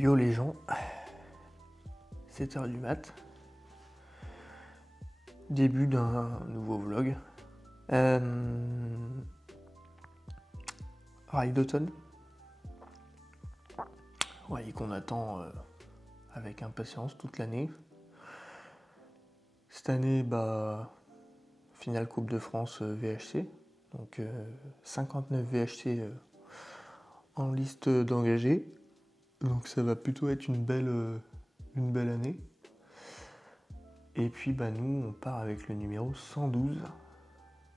Yo les gens, 7h du mat, début d'un nouveau vlog. Rallye d'automne, rallye qu'on attend avec impatience toute l'année. Cette année, finale Coupe de France VHC, donc 59 VHC en liste d'engagés. Donc ça va plutôt être une belle année. Et puis nous on part avec le numéro 112.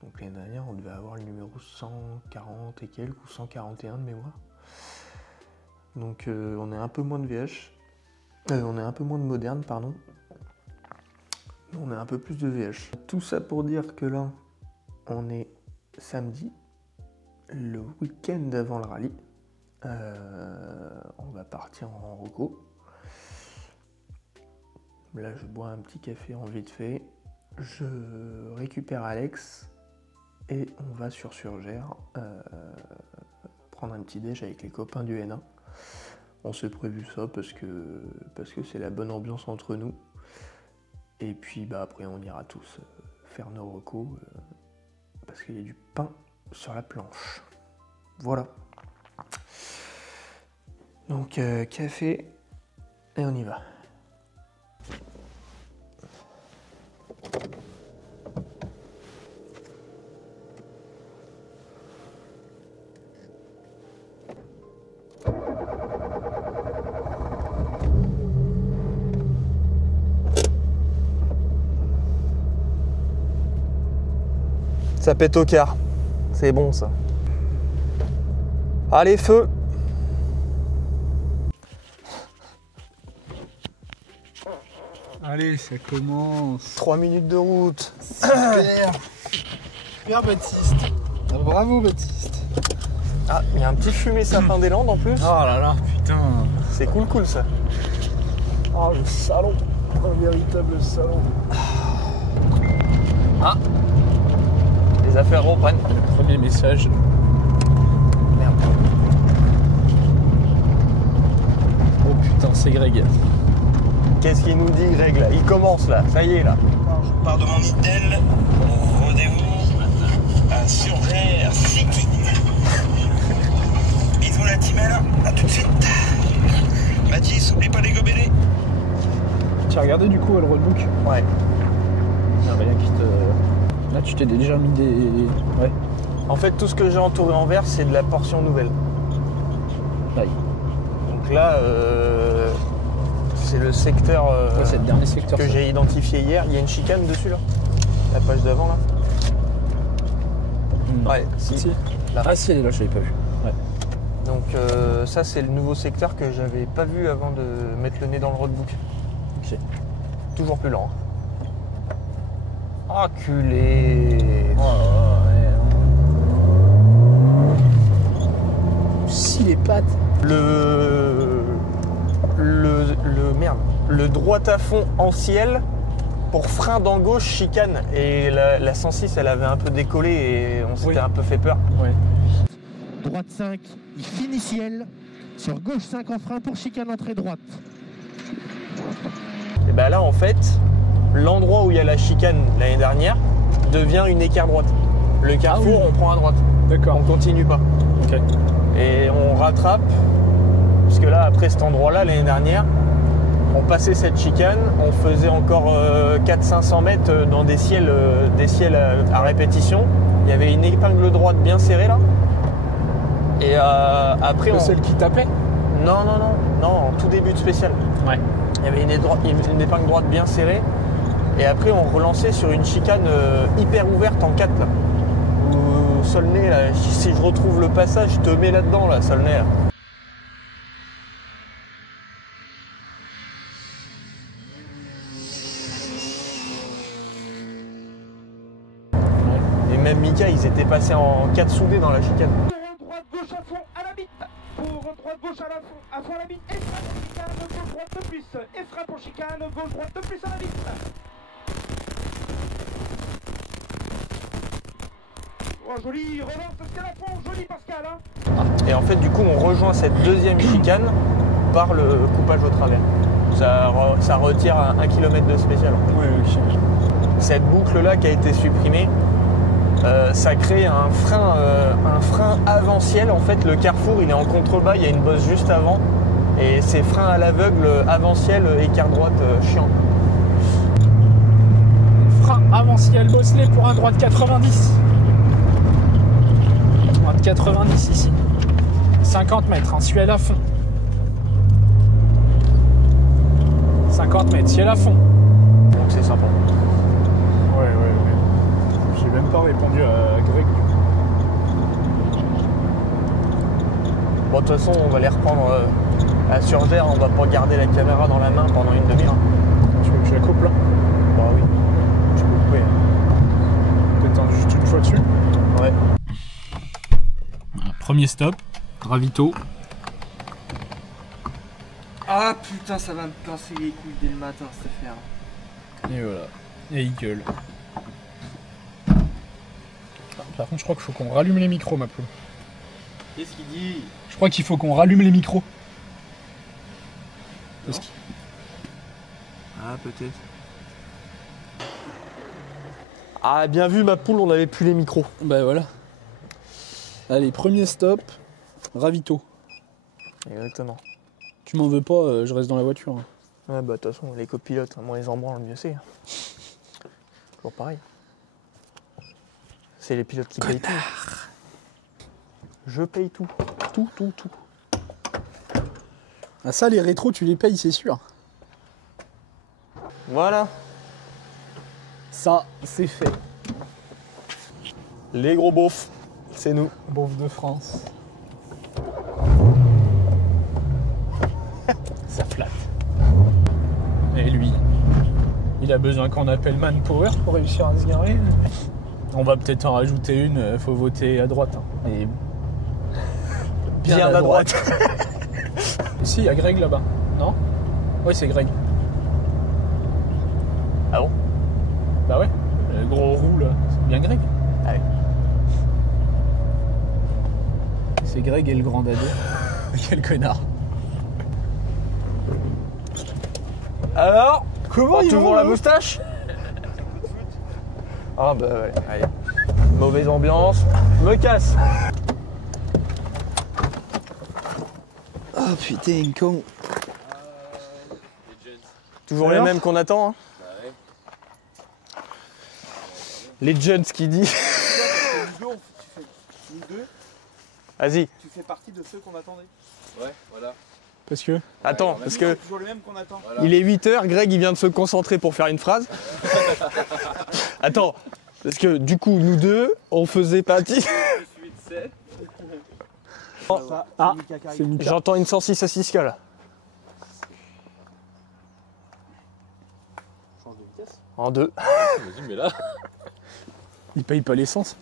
Donc l'année dernière on devait avoir le numéro 140 et quelques ou 141 de mémoire. Donc on est un peu moins de VH. On est un peu moins de moderne, pardon. On a un peu plus de VH. Tout ça pour dire que là on est samedi, le week-end avant le rallye. On va partir en reco. Là je bois un petit café en vite fait, je récupère Alex et on va sur Surgère prendre un petit déj avec les copains du N1. On s'est prévu ça parce que c'est la bonne ambiance entre nous. Et puis après on ira tous faire nos recos parce qu'il y a du pain sur la planche. Voilà. Donc café et on y va. Ça pète au quart, c'est bon ça. Allez feu! Allez, ça commence. 3 minutes de route. Super. Super Baptiste. Ah, bravo Baptiste. Ah, il y a un petit fumé sapin des Landes en plus. Oh là là, putain. C'est cool ça. Oh le salon. Un véritable salon. Ah, les affaires reprennent. Premier message. Merde. Oh putain, c'est Greg. Qu'est-ce qu'il nous dit Greg là? Il commence là, ça y est là. Je pars de mon Itel au rendez-vous à Surgère City. Bisous la team, à tout de suite. Mathis, oublie pas les gobelets. Tu as regardé du coup le roadbook? Ouais. Il n'y a rien qui te... Là tu t'es déjà mis des... Ouais. En fait tout ce que j'ai entouré en vert c'est de la portion nouvelle. Aïe. Donc là c'est le secteur Ouais, c'est le dernier secteur que j'ai identifié hier. Il y a une chicane dessus là. La page d'avant là. Ouais, si. Là. Ah si, elle est là, je l'avais pas vu. Ouais. Donc ça c'est le nouveau secteur que j'avais pas vu avant de mettre le nez dans le roadbook. Ok. Toujours plus lent. Enculé. Oh ouais. Si les pattes. Le droit à fond en ciel pour frein dans gauche chicane. Et la 106 elle avait un peu décollé et on s'était un peu fait peur. Ouais. Droite 5, il finit ciel. Sur gauche 5 en frein pour chicane entrée droite. Et là en fait, l'endroit où il y a la chicane l'année dernière devient une écart droite. Le carrefour on prend à droite. D'accord. On continue pas. Ok. Et on rattrape. Parce que là après cet endroit là l'année dernière, on passait cette chicane, on faisait encore 400-500 mètres dans des ciels à répétition. Il y avait une épingle droite bien serrée là. Et après Celle qui tapait? Non, en tout début de spécial. Ouais. Il y avait une épingle droite bien serrée. Et après on relançait sur une chicane hyper ouverte en 4 là. Où Saulnay là, si je retrouve le passage, je te mets là-dedans là, Saulnay là. Même Mika, ils étaient passés en 4 soudés dans la chicane. Pour droite gauche à fond à la bite. Pour droite gauche à fond à la bite. Et frein pour chicane, gauche droite de plus. Et frein pour chicane, gauche droite de plus à la bite. Oh joli, relance Pascal à fond, joli Pascal hein. Et en fait du coup on rejoint cette deuxième chicane part le coupage au travers. Ça retire 1 km de spécial. Ouais, ok. Cette boucle-là qui a été supprimée, ça crée un frein avant-ciel. En fait, le carrefour, il est en contrebas, il y a une bosse juste avant. Et ces freins à l'aveugle avant-ciel, écart droite, chiant. Frein avant-ciel bosselé pour un droit de 90. Droit de 90 ici. 50 mètres, hein, ciel à fond. 50 mètres, ciel à fond. Donc c'est sympa. Ouais. J'ai même pas répondu à Greg. Bon, de toute façon, on va les reprendre à Surgère. On va pas garder la caméra dans la main pendant une demi-heure. Tu veux que je la coupe là? Bah oui, tu peux couper. Peut-être juste une fois dessus. Ouais. Premier stop, ravito. Ah putain, ça va me pincer les couilles dès le matin, cette affaire. Et voilà. Et il gueule. Par contre, je crois qu'il faut qu'on rallume les micros, ma poule. Qu'est-ce qu'il dit? Je crois qu'il faut qu'on rallume les micros. Ah, peut-être. Ah, bien vu, ma poule, on n'avait plus les micros. Bah voilà. Allez, premier stop, ravito. Exactement. Tu m'en veux pas, je reste dans la voiture. Hein. Ouais, bah de toute façon, les copilotes, moins ils en branlent, mieux c'est. Toujours pareil. C'est les pilotes qui payent tout. Je paye tout. Tout. Ah ça, les rétros, tu les payes, c'est sûr. Voilà. Ça, c'est fait. Les gros beaufs, c'est nous. Beauf de France. Ça flatte. Et lui, il a besoin qu'on appelle Manpower pour réussir à se garer. On va peut-être en rajouter une, faut voter à droite. Hein. Et Bien à droite. Si, il y a Greg là-bas. Non? Oui, c'est Greg. Ah bon? Bah ouais, le gros roux là, c'est bien Greg. Ah oui. C'est Greg et le grand dado. Quel connard. Alors, Comment ils ils toujours vont, la eux moustache? Ah bah ouais, allez. Mauvaise ambiance. Me casse. Oh putain, con. Toujours Alors les mêmes qu'on attend. Hein. Les Jones qui dit. Nous deux, Vas-y. tu fais partie de ceux qu'on attendait. Ouais, voilà. Parce que Attends, parce que Toujours les mêmes qu'on attend. Voilà. il est 8h, Greg il vient de se concentrer pour faire une phrase. Attends, parce que du coup, nous deux, on faisait partie. 7. Ah, c'est Mika. J'entends une saucisse à Siska là. Change de vitesse. En deux. Vas-y, mais là. Il paye pas l'essence.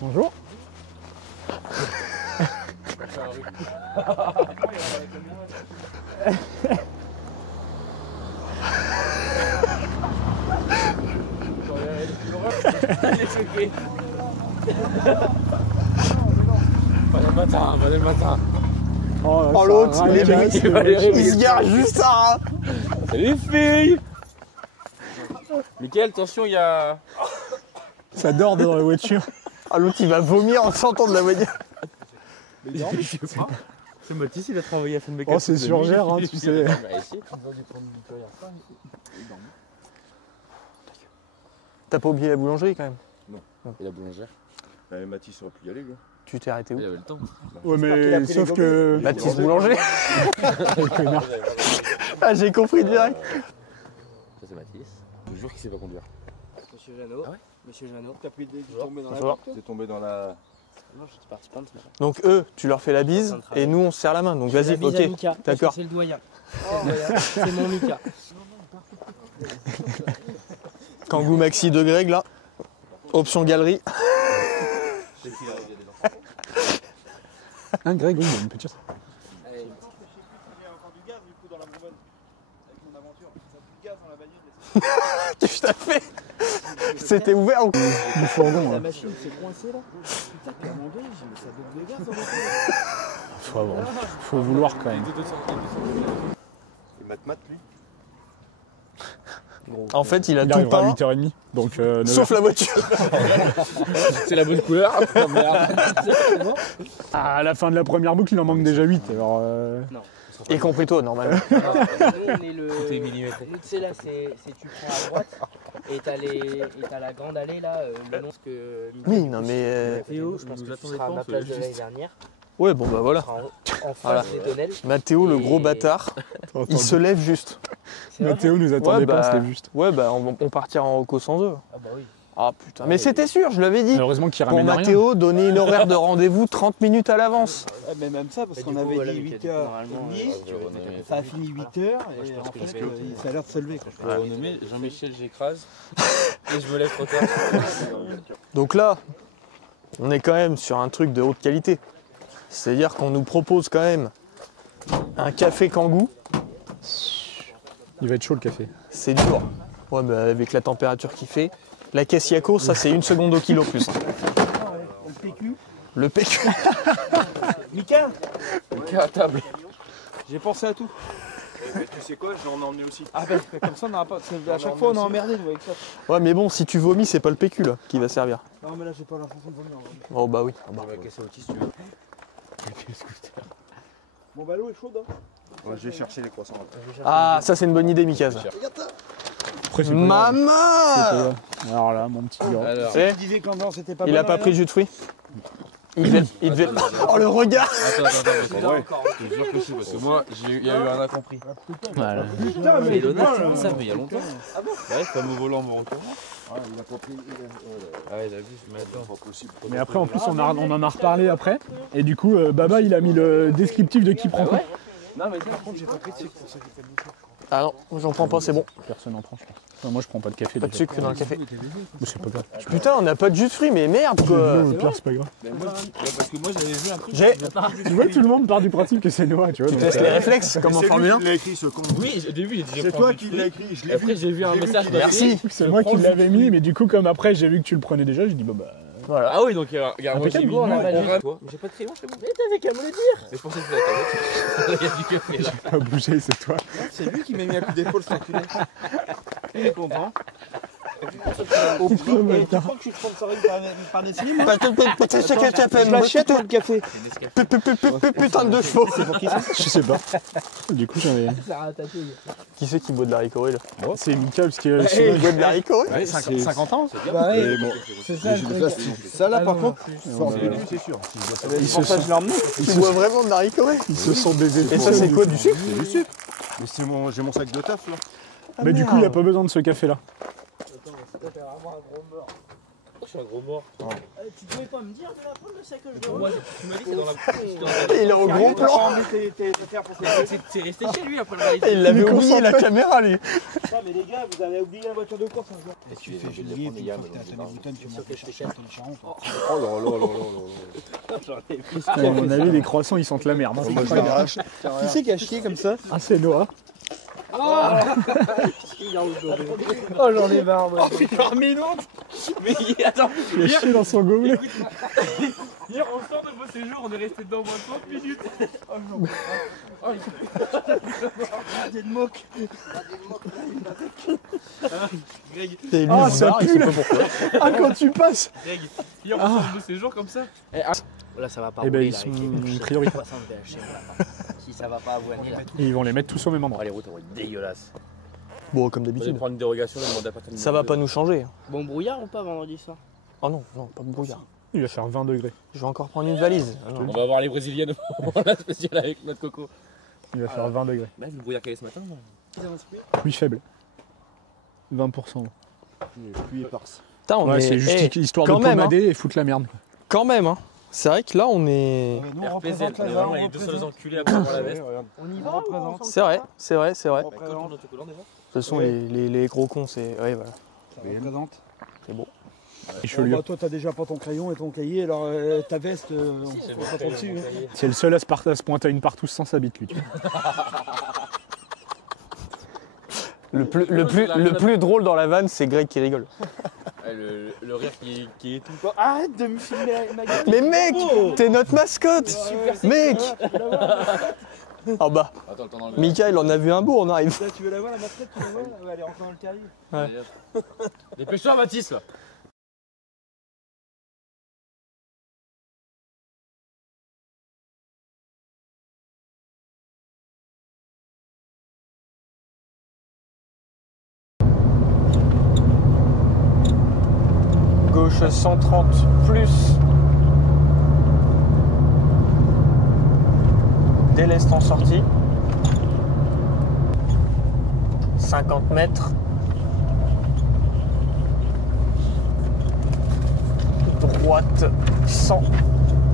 Bonjour. Pas le matin. Oh l'autre, il se gare juste à. Salut les filles. Mickaël, attention, il y a. Ça dort dans la voiture. Ah l'autre il va vomir en sortant de la voiture. C'est Mathis, il a travaillé à Fenbeck. Oh, c'est Surgère, hein, tu sais. T'as pas oublié la boulangerie quand même? Et la boulangère. Mathis aurait pu y aller, lui. Tu t'es arrêté Il où? avait le temps. Ouais, qu'il a mais pris sauf les que. Baptiste Boulanger. Ah j'ai compris direct. Ça, c'est Mathis. Je te jure qu'il sait pas conduire. Monsieur Jeannot. Ah ouais Monsieur Jeannot. T'as pris des tombé dans la Bonjour. porte. T'es tombé dans la. Non, j'étais parti peindre ce matin. Donc eux, tu leur fais la bise et nous on se serre la main. Donc vas-y, ok. D'accord. C'est le doyen. C'est mon Mika. Kangoo Maxi de Greg là. Option galerie. Hein, Greg, oui, il y a une petite. Il y a encore du gaz du coup dans la bourbonne. Avec mon aventure. Ça a plus de gaz dans la bagnole. Tout à fait. C'était ouvert ou... Du fourgon. La Hein. machine s'est coincée là. Putain, puis à un moment donné, j'ai mis ça donne de gaz dans le moteur. Faut vouloir quand même. Et Mat, lui. En fait, il a Il tout arrivera à peint, 8h30. Donc, sauf la voiture. C'est la bonne couleur. Oh, merde. à la fin de la première boucle, il en manque déjà 8. Alors, Y compris toi, normalement. Nous, on est le. Tout est millimétré. Nous, tu sais, là, c'est tu prends à droite et t'as la grande allée là, le long que. Oui, non mais... Théo, je pense que tu seras à ma place de l'année dernière. Ouais, bon bah voilà. Tu seras en face Voilà. des tonnelles. Mathéo, le gros Et- bâtard, il se lève juste. C'est vrai. Mathéo nous attendait Ouais, pas, bah, c'était juste. Ouais, bah on partira en reco sans eux. Ah bah oui. Ah putain, mais c'était sûr, je l'avais dit. Heureusement qu'il Pour ramène rien. Mathéo, donner une horaire de rendez-vous 30 minutes à l'avance. Ah, mais même ça, parce Et qu'on du coup, avait voilà, dit Mickaël, 8h30, normalement, ça a fini 8h, et en pense que fait, je ça a l'air de se lever. Quoi. Je peux renommer Jean-Michel, j'écrase. Et je me lève trop tard. Donc là, on est quand même sur un truc de haute qualité. C'est-à-dire qu'on nous propose quand même un café Kangoo. Il va être chaud le café. C'est dur. Ouais, mais avec la température qu'il fait. La caisse Yako, ça c'est 1 seconde au kilo plus. Le PQ. Le PQ. Mika, À table. j'ai pensé à tout. Tu sais quoi, j'en ai emmené aussi. Ah bah comme ça on n'aura pas. Parce que à chaque fois on est emmerdé nous avec ça. Ouais, mais bon, si tu vomis, c'est pas le PQ là qui va servir. Non mais là j'ai pas l'impression de vomir. Oh bah oui. On va casser au si tu veux. Bon bah l'eau est chaude. Hein. Ouais, je vais chercher les croissants. Ah, ça c'est une bonne idée, Mikaz. Après, c'est pas grave. C'est pas Maman grave. Alors là, mon petit gars. Alors, C'est- Tu disais qu'en c'était pas Il bon, a pas là, pris de jus de fruits il devait... Oh le regard. attends. Je te jure que si, parce que moi, il y a eu un incompris. Voilà. Putain mais Et Donat, ça, mais il y a longtemps. Ah bon? Ouais, comme au volant, mon retour. Ouais, il a pas pris. Ah ouais, j'abuse, mais attends. Pas possible. Mais après, en plus, on en a reparlé après. Et du coup, Baba, il a mis le descriptif de qui prend quoi. Non, mais ça, Par contre j'ai pas pris de sucre pour ça qu'il fait le sucre. Ah non, j'en prends pas, c'est bon. Personne n'en prend, je pense. Enfin, moi, je prends pas de café. Pas de déjà. sucre dans le café. Mais c'est pas grave. Putain, on n'a pas de jus de fruits, mais merde quoi. Au pire, c'est pas grave. parce que moi, j'avais vu un truc. J'ai... Tu vois, tout le monde part du principe que c'est Noah, tu vois. donc, Teste les réflexes, comme en Formule 1. Il a écrit ce con. Oui, au début, C'est toi qui l'as écrit, je l'ai vu. Après, j'ai vu un message. Merci. C'est moi qui l'avais mis, mais du coup, comme après, j'ai vu que tu le prenais déjà, j'ai dit, bah. Voilà. Ah oui, donc il y a un Impeccable, j'ai mis on a nous, pas on dit. rate. Mais j'ai pas de crayon, c'est bon. Mais t'avais qu'à me le dire. Mais je pensais que c'était la tablette. Il y a du café là. Pas bouger, c'est toi. C'est lui qui m'a mis un coup d'épaule cet enculé. Il est content. Oh, Et tu crois que je suis sponsorisé par des films? Je l'achète moi le café. Putain de 2 chevaux. Je sais pas. Du coup, j'en ai. Ça ratatouille. Qui c'est qui boit de la ricorée là? C'est Mika, parce que. Il boit de la ricorée? Ouais, 50 ans. Bah ouais, bon, c'est ça. le truc. ça là par non, contre, C'est lui, c'est sûr. Ils Pour se ça sont, je l'ai emmené. Tu bois vraiment de la ricorée? ils se sont baisés. Et ça c'est quoi, du sucre? c'est du sucre. Mais j'ai mon sac de taf là. Mais du coup, il n'y a pas besoin de ce café là. T'es vraiment un gros mort. Je suis un gros mort. Tu pouvais pas me dire de la prendre le sac que je Moi, dois. tu m'as dit que c'est dans la. Il est en gros T'as pas plan. emmené tes affaires pour ça. C'est resté chez lui après le ride. Il l'avait oublié la caméra lui. Putain, mais les gars, vous avez oublié la voiture de course un jour. Et Tu fais Julie, t'as des boutons, tu montes les chercher à ton Charente. Oh là là là là là. À mon avis, les croissants, ils sentent la merde. hein. Moi je l'arrache. Qui c'est qui a chié comme ça? Ah, c'est Noah. Oh, j'en ai marre, moi. Mais non. Mais attends. Il a chié dans son gobelet. Hier, on sort de vos séjours, on est resté dedans au moins 30 minutes. Oh non. Des moques. Greg, Ah, ça pue là. Ah, quand tu passes. Greg, hier, on sort de vos séjours comme ça. Là, ça va pas Eh ben, rouler, ils là, sont avec les une priorité. 60 VHC, là. Si ça va pas avoiner, là. Et ils vont les mettre tous au même endroit. Les routes vont être dégueulasses. Bon, comme Vous allez d'habitude. prendre une dérogation, là, demander à personne. Ça va pas nous changer. Bon brouillard ou pas vendredi soir? Oh non, non, pas de brouillard. Il va faire 20 degrés. Je vais encore prendre une valise. Ah non. On va voir les Brésiliennes au moment là, spécial avec notre coco. Il va faire 20 degrés. Bah, le brouillard qu'il y avait ce matin. Pluie faible. 20%. Pluie éparse. Putain, on Ouais, est... c'est juste eh, histoire quand de même, pomader et foutre la merde. quand même, hein. C'est vrai que là, on est... Nous, on RPZ, représente on est la vraiment on les deux seuls représente. enculés à prendre la veste. On y On va ou on représente. s'en C'est vrai, c'est vrai, c'est vrai. On Quand on représente. tourne autocollant déjà. De toute façon, les gros cons, c'est... Ouais, voilà. On représente. C'est beau. Et Bon, Chelieu. bah, toi, t'as déjà pas ton crayon et ton cahier, alors ta veste, on faut pas trop dessus. hein. C'est le seul à se pointer à une partouze sans sa bite, lui. Le plus drôle dans la vanne, c'est Greg qui rigole. Le rire qui est tout pas. Arrête de me filmer ma gueule. Mais mec, t'es notre mascotte. Mec. En bas. Attends, le temps d'enlever. Mika, il en a vu un beau, on arrive. Là, tu veux la voir la mascotte? Tu la vois? Ouais, elle est rentrée dans le carré. Ouais. Dépêche-toi, Mathis là. Gauche 130 plus. Déleste en sortie. 50 mètres. Droite sans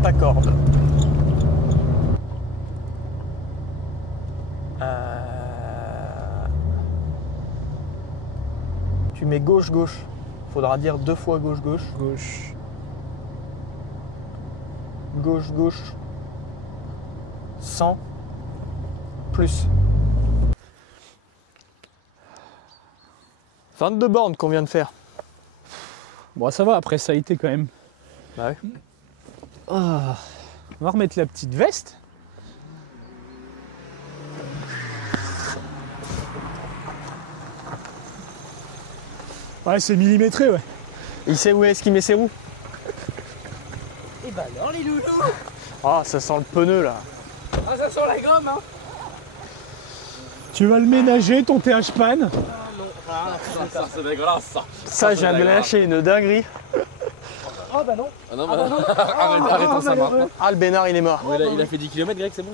ta corde. Tu mets gauche-gauche. Faudra dire 2 fois gauche-gauche. Gauche. Gauche-gauche. 100 plus. 22 bornes qu'on vient de faire. Bon, ça va, après ça a été quand même. Bah ouais. Ah. On va remettre la petite veste. Ouais, c'est millimétré, ouais. Il sait où est-ce qu'il met ses roues? Et bah alors les loulous. Ah, ça sent le pneu là. Ah ça sent la gomme hein. Tu vas le ménager, ton TH pan. Ça c'est dégueulasse ça. Ça, je viens de lâcher une dinguerie. Oh bah non. Ah non, bah non. Arrêtons ça maintenant. Ah, le Bénard, il est mort. Ouais, il a fait 10 km, Greg, c'est bon.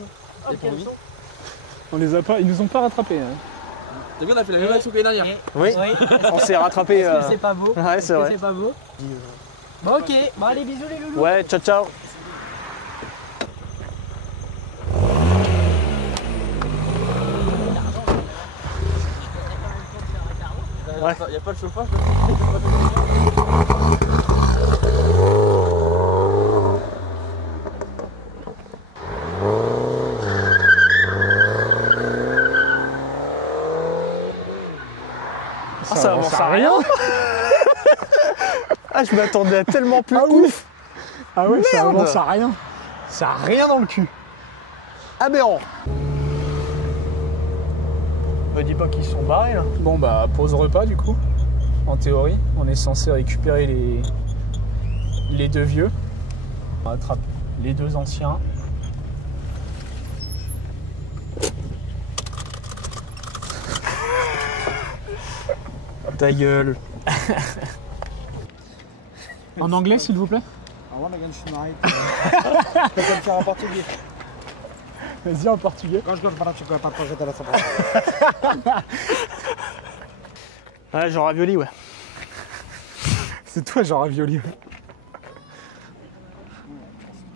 Oh, quel son. On les a pas, ils nous ont pas rattrapés. Hein. T'as vu, on a fait la même action que l'année dernière. Oui, on s'est rattrapé. Est-ce que c'est pas beau? Ouais, c'est vrai. C'est pas beau? Bon ok, bon allez bisous les loulous. Ouais, ciao, ciao. Ouais. Y'a pas le chauffage Ah, ça avance à rien. Ah, je m'attendais à tellement plus ouf. Ah ouais, ça Merde. avance à rien. Ça a rien dans le cul. Aberrant. Me dis pas qu'ils sont barrés là. Bon bah, pause repas du coup. En théorie, on est censé récupérer les deux vieux. On rattrape les deux anciens. Ta gueule. En anglais, s'il vous plaît. I wanna get tonight. Je peux te le faire en portugais. Vas-y, en portugais. Quand je gosto para chocar para projetar essa parte. Ouais, genre ravioli, ouais. C'est toi, genre ravioli.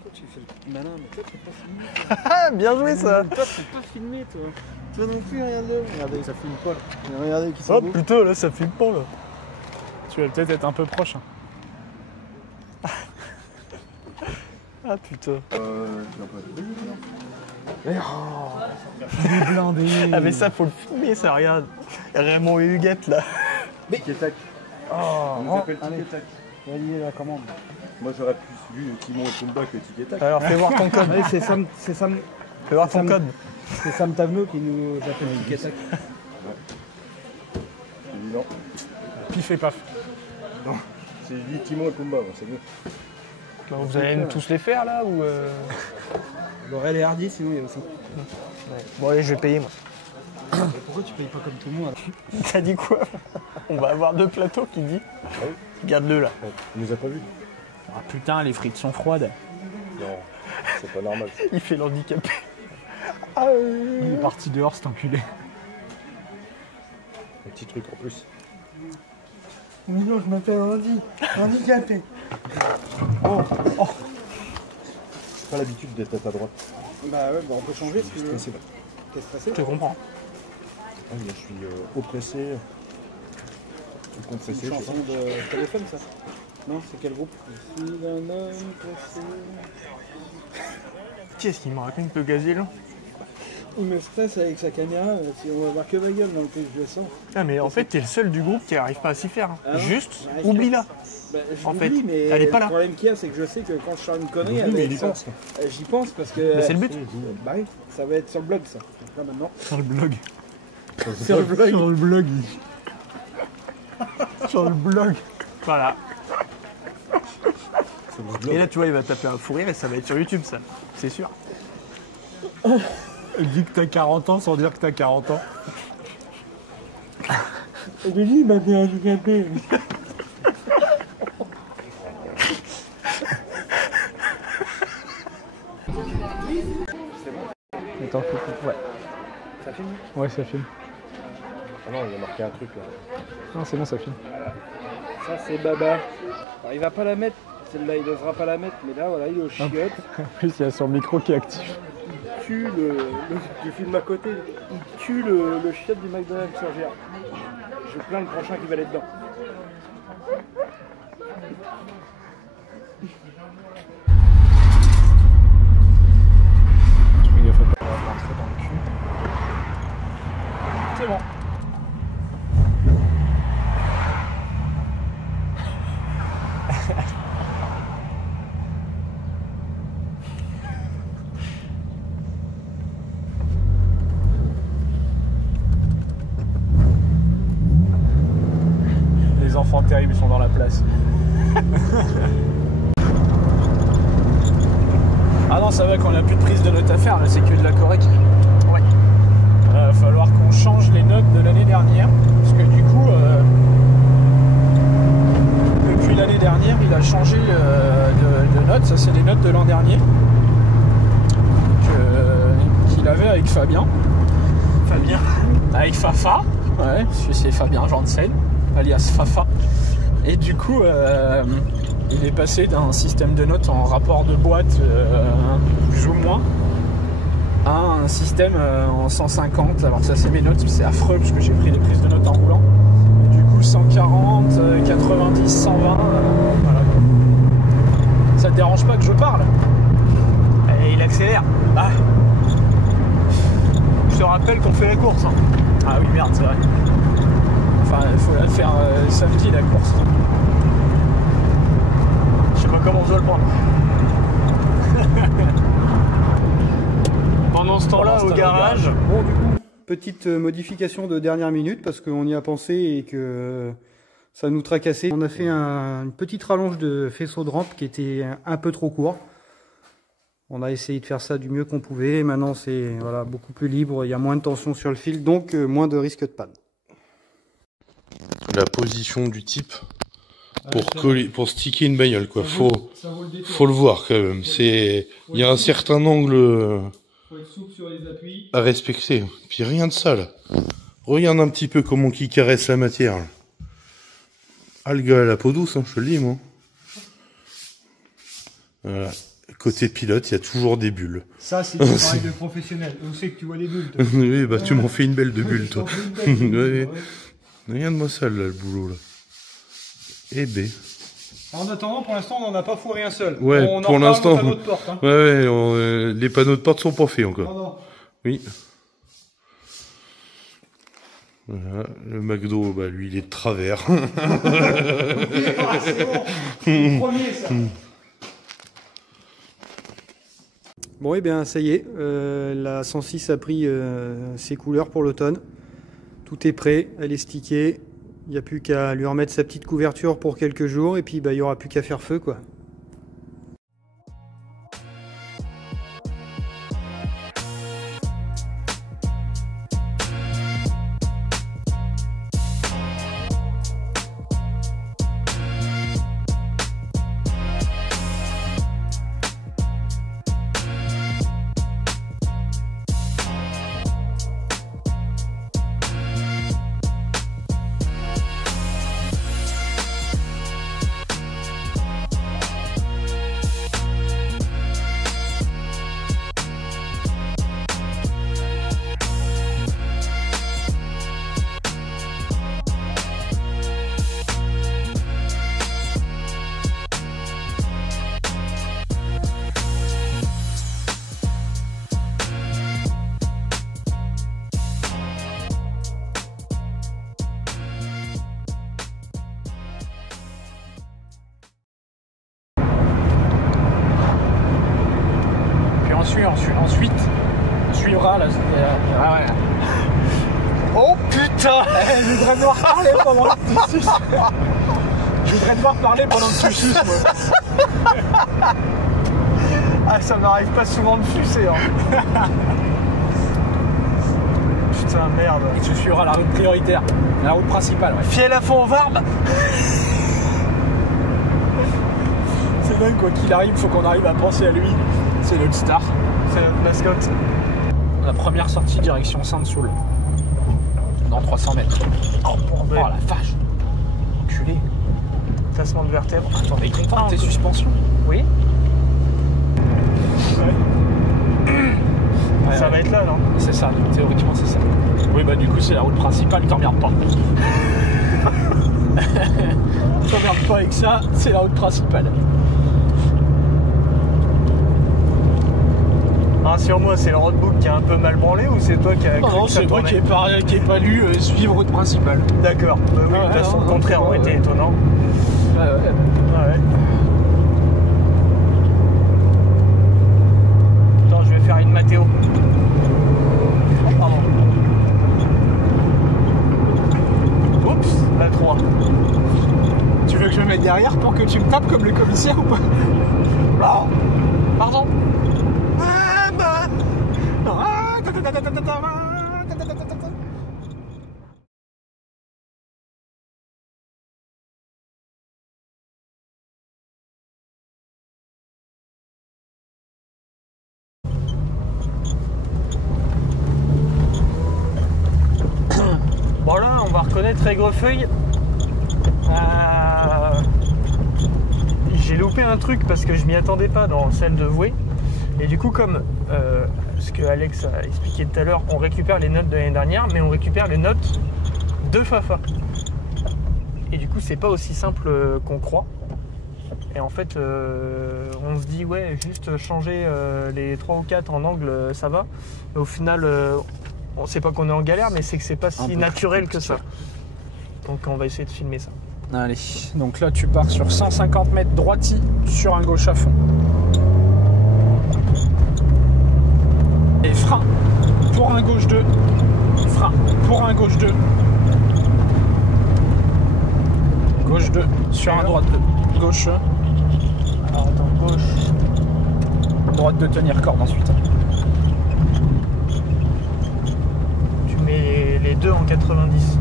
Pourquoi tu fais le malin? Mais toi, tu peux pas filmer. Ah, bien joué ça. Toi, tu peux pas filmer, toi. Toi non plus, regarde-le. Regardez, ça filme pas là. Regardez qui Oh sont beaux. putain, là ça filme pas là. Tu vas peut-être être un peu proche. Hein. Ah putain. Blindé. Ah mais ça faut le filmer ça, regarde. Raymond et Huguette là. Tic-tac. Oh, On s'appelle allez. Tic-tac. Voyez la commande. Moi j'aurais plus vu Timon et Pumba que Tic-tac. Alors fais voir ton code. Allez, c'est Sam Fais voir ton Sam- code. c'est Sam Tavenot qui nous appelle Tic-tac. J'ai dit non. Pif et paf. J'ai dit Timon et Pumba, c'est mieux. Vous allez nous tous les faire là ou Laurel et Hardy, sinon il y a aussi. Bon allez, je vais payer moi. Pourquoi tu payes pas comme tout le monde? T'as dit quoi? On va avoir 2 plateaux qui dit. Regarde-le là. Il nous a pas vus. Ah putain, les frites sont froides. Non, c'est pas normal. Il fait l'handicapé. Il est parti dehors, cet enculé. Un petit truc en plus. Non, je m'appelle Andy. Handicapé. J'ai pas l'habitude d'être à ta droite. Bah ouais, bah on peut changer si tu veux. Stressé là. T'es stressé? Je te comprends. Ah, là, je suis oppressé. C'est Compressé, une je sais chanson de téléphone ça? Non, c'est quel groupe? Je suis un homme pressé. Qu'est-ce qu'il me raconte le gazelle? Il me stresse avec sa caméra, si on va voir que ma gueule dans le truc, je le sens. Ah mais en fait t'es le seul du groupe qui arrive pas à s'y faire. Hein. Ah non, Juste, j'arrive oublie-la. Bah, En fait, mais elle est pas là. le problème qu'il y a, c'est que je sais que quand je sors une connerie, Oui, mais avec il y ça, pense. J'y pense parce que... Mais c'est le but. Bah oui, ça va être sur le blog ça. Donc là maintenant. Sur le blog. Sur le blog. Sur le blog. Sur le blog. Voilà. Et là tu vois il va taper un fou rire et ça va être sur YouTube ça. C'est sûr. Dis que t'as 40 ans sans dire que t'as 40 ans. Au début, il m'a fait un handicapé. Attends, ouais. Ça filme? Ouais, ça filme. Ah non, il a marqué un truc là. Non, c'est bon, ça filme. Ça, c'est Baba. Alors, il va pas la mettre. Celle-là, il n'osera pas la mettre, mais là, voilà, il est au chiotte. En plus, il y a son micro qui est actif. Il tue tu filmes à côté. Il tue le chiotte du McDonald's sur GR. Je plains le prochain qui va aller dedans. Il a fait pas rentrer dans le cul. C'est bon. Les enfants terribles sont dans la place. Ah non, ça va qu'on a plus de prise de notes à faire, là c'est que de la correcte. Ouais. Va falloir qu'on change les notes de l'année dernière. Parce que du coup, depuis l'année dernière, il a changé de notes. Ça, c'est les notes de l'an dernier. Qu'il avait avec Fabien. Fabien. Avec Fafa. Ouais, parce que c'est Fabien Janssen, alias Fafa. Et du coup, il est passé d'un système de notes en rapport de boîte, plus ou moins, à un système en 150. Alors ça c'est mes notes, c'est affreux parce que j'ai pris des prises de notes en roulant. Et du coup 140, 90, 120, voilà. Ça te dérange pas que je parle? Et il accélère. Ah. Je te rappelle qu'on fait la course. Hein. Ah oui merde, c'est vrai. Enfin il faut la faire samedi la course. Je sais pas comment on doit le prendre. Pendant ce temps-là, au garage. Bon, du coup, petite modification de dernière minute parce qu'on y a pensé et que ça nous tracassait. On a fait une petite rallonge de faisceau de rampe qui était un peu trop court. On a essayé de faire ça du mieux qu'on pouvait. Maintenant, c'est voilà, beaucoup plus libre. Il y a moins de tension sur le fil, donc moins de risque de panne. La position du type pour sticker une bagnole, quoi. Faut le voir quand même. Il y a un certain angle à respecter. Puis rien de ça là. Regarde un petit peu comment il caresse la matière. Là. Ah, le gars a la peau douce, hein, je te le dis moi. Voilà. Côté pilote, il y a toujours des bulles. Ça, c'est du travail de professionnel. On sait que tu vois des bulles. Toi. Oui, bah tu m'en fais une belle de bulles, toi. Ouais. Regarde-moi ça, là, le boulot, là. Et B. En attendant, pour l'instant, on n'en a pas fourré un seul. Ouais, on pour l'instant. Panneaux de porte, hein. Ouais, les panneaux de porte sont pas faits encore. Non. Oui. Voilà, le McDo, bah lui, il est de travers. C'est bon. C'est le premier, ça. Bon, et bien, ça y est. La 106 a pris ses couleurs pour l'automne. Tout est prêt, elle est stickée. Il n'y a plus qu'à lui remettre sa petite couverture pour quelques jours et puis bah, il n'y aura plus qu'à faire feu, quoi. bras là. Ah ouais. Oh putain. Je voudrais devoir parler pendant que tu suces. Je voudrais devoir parler pendant que tu suces, moi. Ah, ça m'arrive pas souvent de sucer. Hein. Putain, merde. Et tu suivras la route prioritaire, la route principale. Ouais. Fiel à fond au Varbe. C'est dingue, quoi qu'il arrive, faut qu'on arrive à penser à lui. C'est notre star. C'est notre mascotte. La première sortie direction Sainte-Soule. Dans 300 mètres. Oh bordel. Oh la vache. Enculé. Classement de vertèbres. Attends, t'es content de tes suspensions? Oui. Ouais, ça va être là, non? C'est ça, théoriquement c'est ça. Oui, bah du coup c'est la route principale, t'emmerdes pas. T'emmerdes pas avec ça, c'est la route principale. Rassure-moi, c'est le roadbook qui a un peu mal branlé ou c'est toi qui a cru Non, que ça c'est moi tournait? qui ai pas lu suivre route principale. D'accord. Bah oui, de toute façon, le contraire aurait été étonnant. Ouais. Ouais. Attends, je vais faire une Mathéo. Oh, pardon. Oups, la 3. Tu veux que je me mette derrière pour que tu me tapes comme le commissaire ou pas? Oh, pardon. Bon là, on va reconnaître Aigrefeuille. J'ai loupé un truc parce que je m'y attendais pas dans celle de Voué. Et du coup, comme ce que Alex a expliqué tout à l'heure, on récupère les notes de l'année dernière, mais on récupère les notes de Fafa. Et du coup, c'est pas aussi simple qu'on croit. Et en fait, on se dit, ouais, juste changer les 3 ou 4 en angle, ça va. Mais au final, on sait pas qu'on est en galère, mais c'est que c'est pas si naturel que ça. Donc on va essayer de filmer ça. Allez, donc là tu pars sur 150 mètres droiti sur un gauche à fond. Et frein pour un gauche 2. Frein pour un gauche 2. Gauche 2 sur un droite 2. Gauche. Alors attends, gauche. Droite de tenir corde ensuite. Tu mets les deux en 90.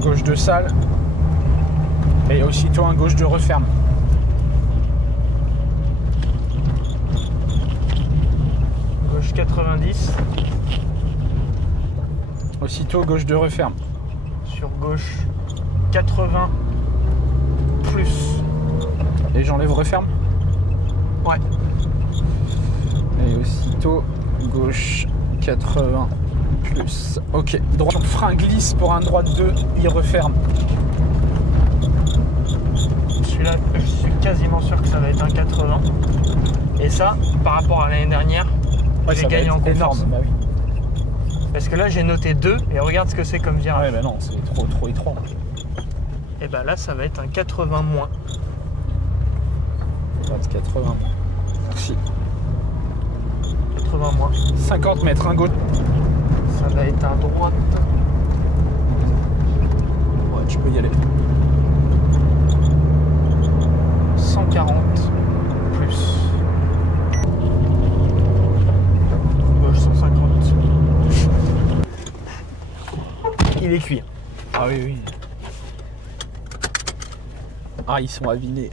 Gauche de salle. Et aussitôt un gauche de referme. Gauche 90. Aussitôt gauche de referme. Sur gauche 80 plus. Et j'enlève referme. Ouais. Et aussitôt gauche 80 plus. Ok, droite, frein glisse pour un droite 2, il referme. Celui-là, je suis quasiment sûr que ça va être un 80. Et ça, par rapport à l'année dernière, j'ai gagné en confiance. Énorme, bah oui. Parce que là, j'ai noté 2 et regarde ce que c'est comme virage. Ouais, bah non, c'est trop étroit. Et bah là, ça va être un 80 moins. Droite 80. Merci. 80 moins. 50 mètres, un gauche. Ça va être un droite. Ouais, tu peux y aller. 140 plus. Gauche 150. Il est cuit. Ah oui, oui. Ah, ils sont avinés.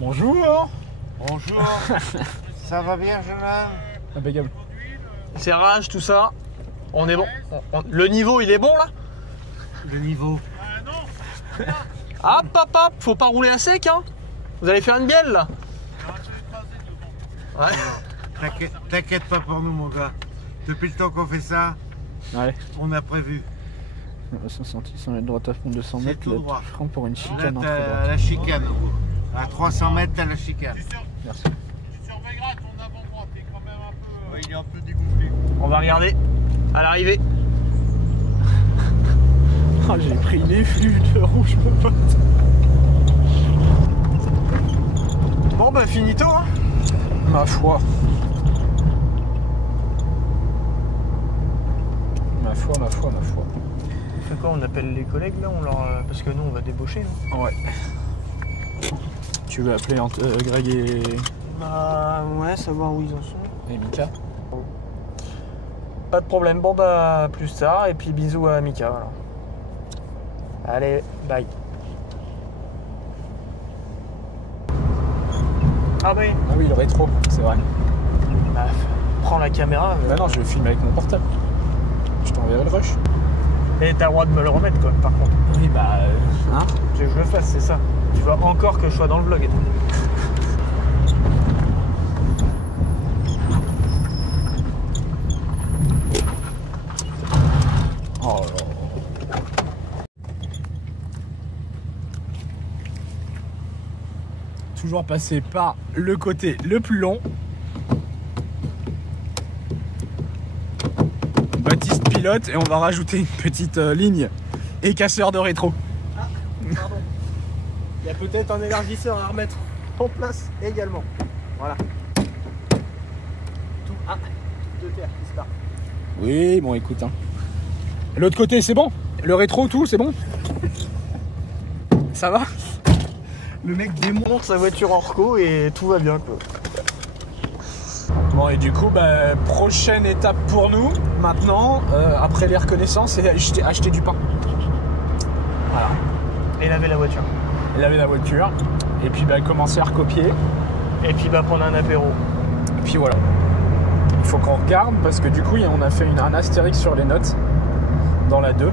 Bonjour. Bonjour. Ça va bien, jeune homme? Impeccable. Serrage, tout ça. On est bon. Le niveau, il est bon là? Le niveau. Hop, hop, hop. Faut pas rouler à sec, hein. Vous allez faire une bielle là. Ouais. T'inquiète pas pour nous, mon gars. Depuis le temps qu'on fait ça, Ouais. on a prévu. 100 mètres droite à fond, 200 C'est mètres. tout Là, droit. tu freins pour une Là, chicane entre t'as droite. la chicane. À 300 mètres, t'as la chicane. Merci. Tu surveilleras ton avant-droite. T'es quand même un peu... il est un peu dégonflé. On va regarder à l'arrivée. Ah, j'ai pris une effluve de rouge, mon pote. Bon bah finito hein. Ma foi. Ma foi. On fait quoi? On appelle les collègues là, on leur... parce que nous on va débaucher là. Ouais. Tu veux appeler Greg et... Bah ouais, savoir où ils en sont. Et Mika. Pas de problème, bon bah plus tard et puis bisous à Mika alors. Allez, bye. Ah bah oui. Ah oui, le rétro, c'est vrai. Bah, prends la caméra. Bah non, je vais filmer avec mon portable. Je t'enverrai le rush. Et t'as le droit de me le remettre quoi, par contre. Oui, bah... Hein? Tu veux que je le fasse, c'est ça. Tu veux encore que je sois dans le vlog et tout. Oh. Toujours passer par le côté le plus long. Baptiste pilote et on va rajouter une petite ligne écasseur de rétro. Ah, pardon. Il y a peut-être un élargisseur à remettre en place également. Voilà. Tout de terre qui se part. Oui, bon écoute. Hein. L'autre côté c'est bon? Le rétro tout c'est bon? Ça va? Le mec démonte sa voiture en reco et tout va bien quoi. Bon et du coup bah, prochaine étape pour nous maintenant après les reconnaissances c'est acheter du pain. Voilà. Et laver la voiture. Laver la voiture et puis bah, commencer à recopier. Et puis bah prendre un apéro. Et puis voilà. Il faut qu'on regarde parce que du coup on a fait un astérix sur les notes dans la 2.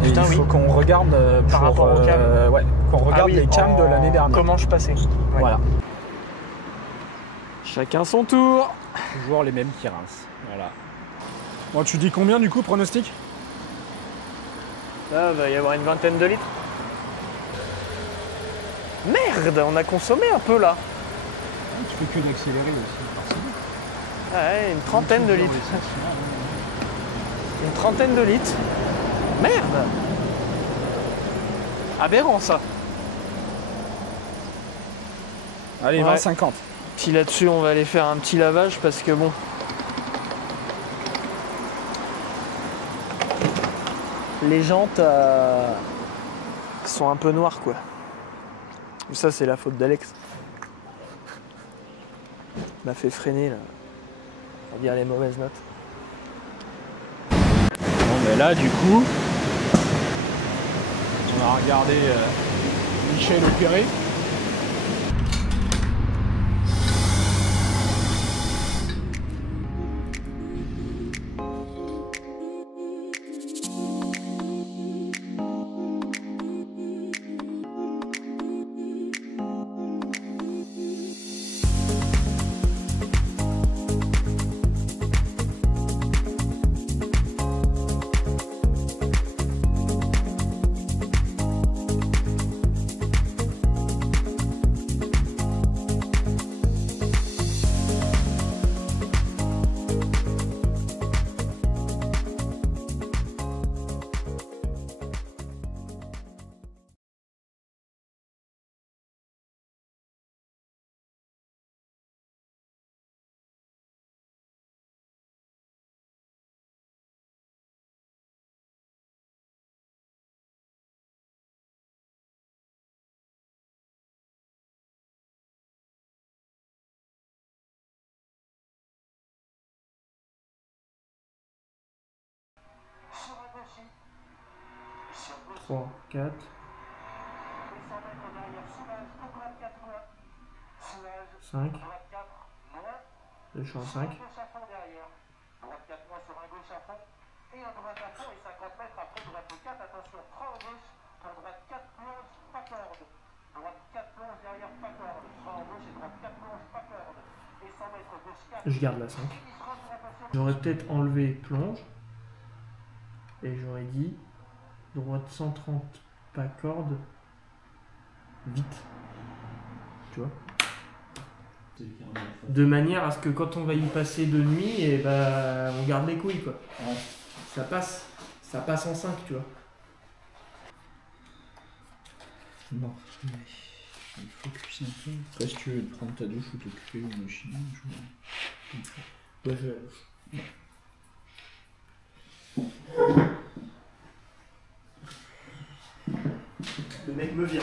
Et putain, il faut qu'on regarde par rapport aux cams. Ouais, qu'on regarde les cams de l'année dernière. Comment je passais. Ouais. Voilà. Chacun son tour. Toujours les mêmes qui rincent. Voilà. Bon, tu dis combien du coup, pronostic? Là, il va y avoir une vingtaine de litres. Merde, on a consommé un peu là. Tu fais que d'accélérer aussi. Ouais, une trentaine de litres. Une trentaine de litres. Merde. Aberrant ça. Allez, ouais. 20-50. Puis là-dessus, on va aller faire un petit lavage parce que bon. Les jantes sont un peu noires quoi. Ça, c'est la faute d'Alex. Il m'a fait freiner là. On va dire les mauvaises notes. Bon, mais là, du coup, on va regarder Michel opérer. Sur un gaucher. Sur gauche. 3, 4. Et 100 mètres derrière, Soulage, pour droite 4 loin. Soulage, 5. droite 4, loin. Je suis en 5. Gauche à fond derrière. Droite 4 loin sur un gauche à fond. Et un droite à fond et 50 mètres après droite 4. Attention, frein en gauche. Pour droite 4 plonge, pas corde. Droite 4 plonge derrière, pas corde. Frein en gauche et droite 4 plonge, pas corde. Et 100 mètres gauche 4. Je garde la 5. J'aurais peut-être enlevé plonge. Et j'aurais dit droite 130 pas corde vite. Tu vois? De manière à ce que quand on va y passer de nuit, et bah on garde les couilles quoi. Ouais. Ça passe en 5 tu vois. Bon. Il faut cuire un peu. Après, si tu veux prendre ta douche ou t'occuper d'une machine, je... Le mec me vire.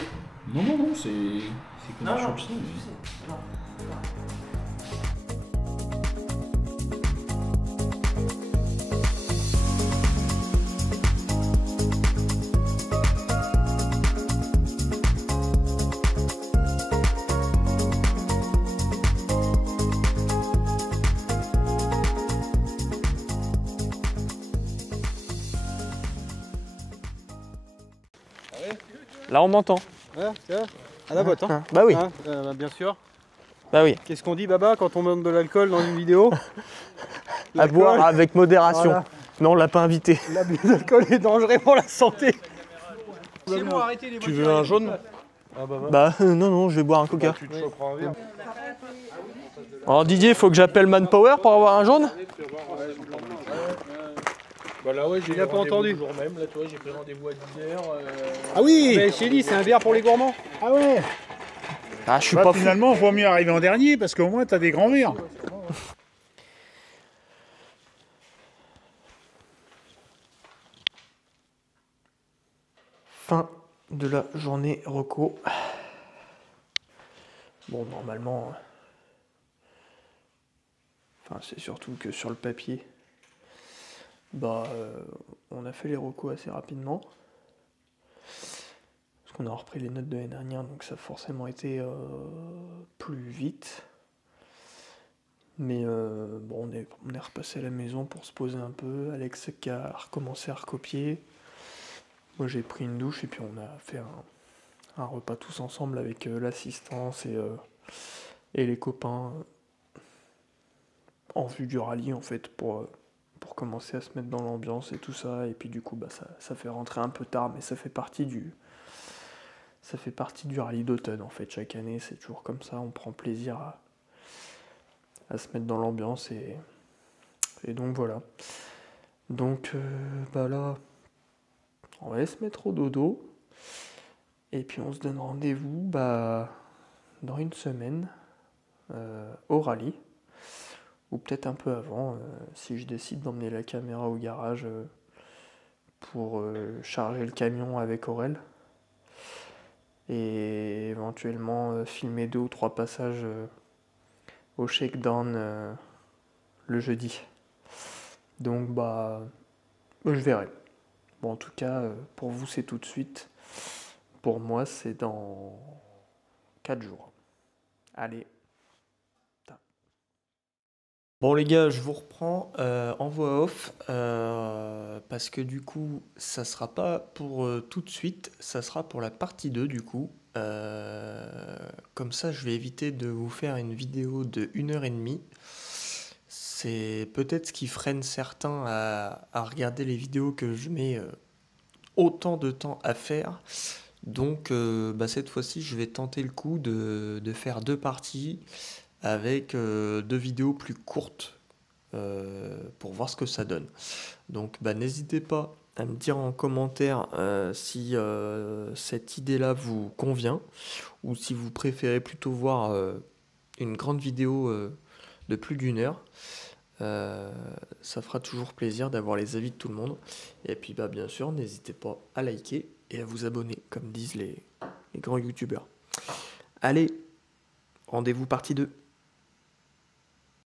Non, c'est comme un champion. Là, on m'entend. Ouais, tiens, à la boîte, hein. Bah oui. Hein, bien sûr. Bah oui. Qu'est-ce qu'on dit, Baba, quand on donne de l'alcool dans une vidéo? À boire avec modération. Voilà. Non, on l'a pas invité. L'abus d'alcool est dangereux pour la santé. C'est bon, arrêtez les Tu veux un jaune? Bah non, je vais boire un coca. Tu te choperas un verre. Alors Didier, faut que j'appelle Manpower pour avoir un jaune? Bah là, ouais, Il a pas entendu. Le jour même, là, tu vois, j'ai pris rendez-vous à 10h. Ah oui. Mais Chélie, c'est un bière pour les gourmands. Ah ouais. Ah, je suis pas fou. Finalement, il vaut mieux arriver en dernier parce qu'au moins, t'as des grands verres. Fin de la journée reco. Bon, normalement... Enfin, c'est surtout que sur le papier, on a fait les recos assez rapidement. Parce qu'on a repris les notes de l'année dernière, donc ça a forcément été plus vite. Mais bon, on est repassé à la maison pour se poser un peu. Alex qui a recommencé à recopier. Moi j'ai pris une douche et puis on a fait un repas tous ensemble avec l'assistance et les copains en vue du rallye en fait pour commencer à se mettre dans l'ambiance et tout ça. Et puis du coup ça fait rentrer un peu tard, mais ça fait partie du rallye d'automne en fait. Chaque année c'est toujours comme ça, on prend plaisir à se mettre dans l'ambiance et donc voilà. Donc là on va se mettre au dodo et puis on se donne rendez-vous dans une semaine au rallye ou peut-être un peu avant si je décide d'emmener la caméra au garage pour charger le camion avec Aurel et éventuellement filmer 2 ou 3 passages au shakedown le jeudi. Donc je verrai. Bon, en tout cas, pour vous c'est tout de suite. Pour moi c'est dans 4 jours. Allez. Bon les gars, je vous reprends en voix off parce que du coup ça sera pas pour tout de suite, ça sera pour la partie 2 du coup. Comme ça je vais éviter de vous faire une vidéo de 1h30. C'est peut-être ce qui freine certains à regarder les vidéos que je mets autant de temps à faire. Donc cette fois-ci je vais tenter le coup de faire 2 parties avec 2 vidéos plus courtes pour voir ce que ça donne. Donc n'hésitez pas à me dire en commentaire si cette idée-là vous convient ou si vous préférez plutôt voir une grande vidéo de plus d'1 heure. Ça fera toujours plaisir d'avoir les avis de tout le monde. Et puis bien sûr, n'hésitez pas à liker et à vous abonner, comme disent les grands youtubeurs. Allez, rendez-vous partie 2.